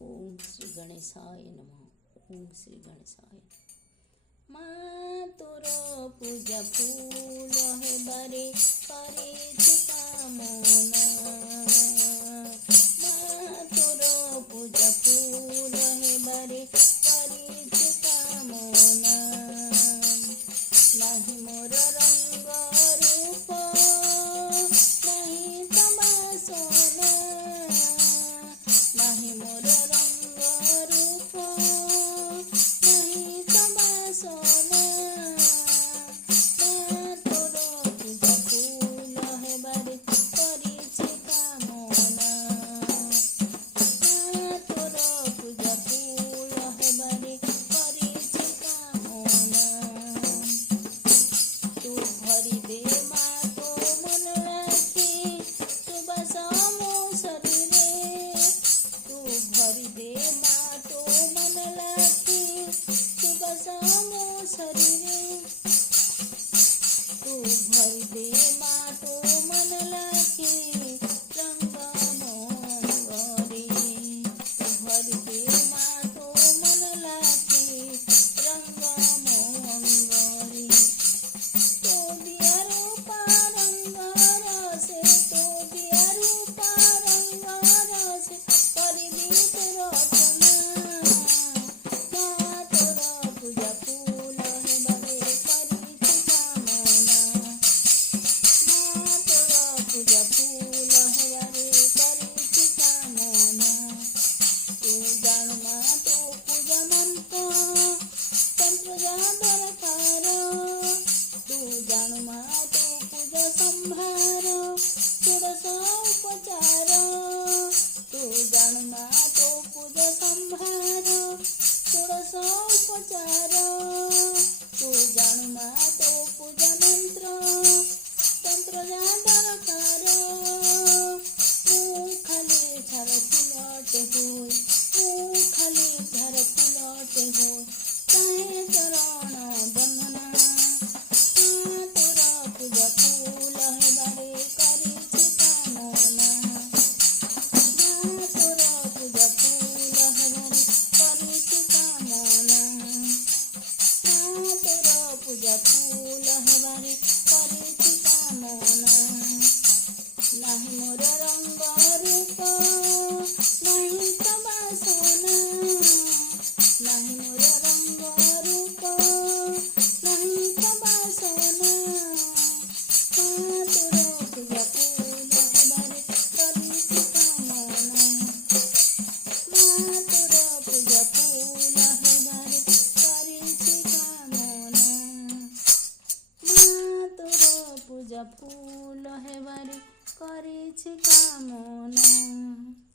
ओम श्री गणेशाय नमः। ओम श्री गणेशाय। माँ तोरो पूजा फूल है बारे करे कामना। माँ तोरो पूजा फूल है बारे करे कामना। नहीं मोर रंग रूप नहीं तमा सोना। नहीं मोर रंग रूप नहीं तमा सोना। माँ तोरो पूजा फूल है बारे करिछि कामना। माँ तोरो पूजा फूल है बारे करिछि कामना। तू भरी दे माँ तो मन राखी सुबह मो शरीरे। तू भरी दे माँ तो मन राखी सुबह मो शरीरे। तू भरी दे माँ तो मन राखी रंग मोंगरी। तू भरी दे माँ तो मन राखी रंग मोंगरी। तो दिया रूपा रंग रसे तो दिया रूपा रंग रसे करबी तोर रचना। माँ तोर पूजा फूल है बारे करिछि कामना। माँ तोर पूजा फूल है बारे करिछि कामना। तू जान माँ तो पूजा मंत्र तंत्र जा दरकार। तू जान माँ तो पूजा संभार षोडश उपचार। तू जान माँ तो पूजा संभार षोडश उपचार। तू जान माँ तो पूजा मंत्र तंत्र जा दरकार। खाली झार फुलटे होय खाली झार फुलटे होय चाहे चरण वंदना। माँ तोर पूजा फूल है बारे करिछि कामना। माँ तोर पूजा फूल है बारे करिछि कामना। माँ तोर पूजा फूल है बारे करिछि कामना। नहीं मोर रंग रूप नहीं तमा सोना। नहीं मोर रंग रूप नहीं तमा सोना। माँ तोर पूजा फूल है बारे करिछि कामना। माँ तोर पूजा फूल है बारे करिछि कामना। माँ तोर पूजा फूल है बारे करिछि कामना।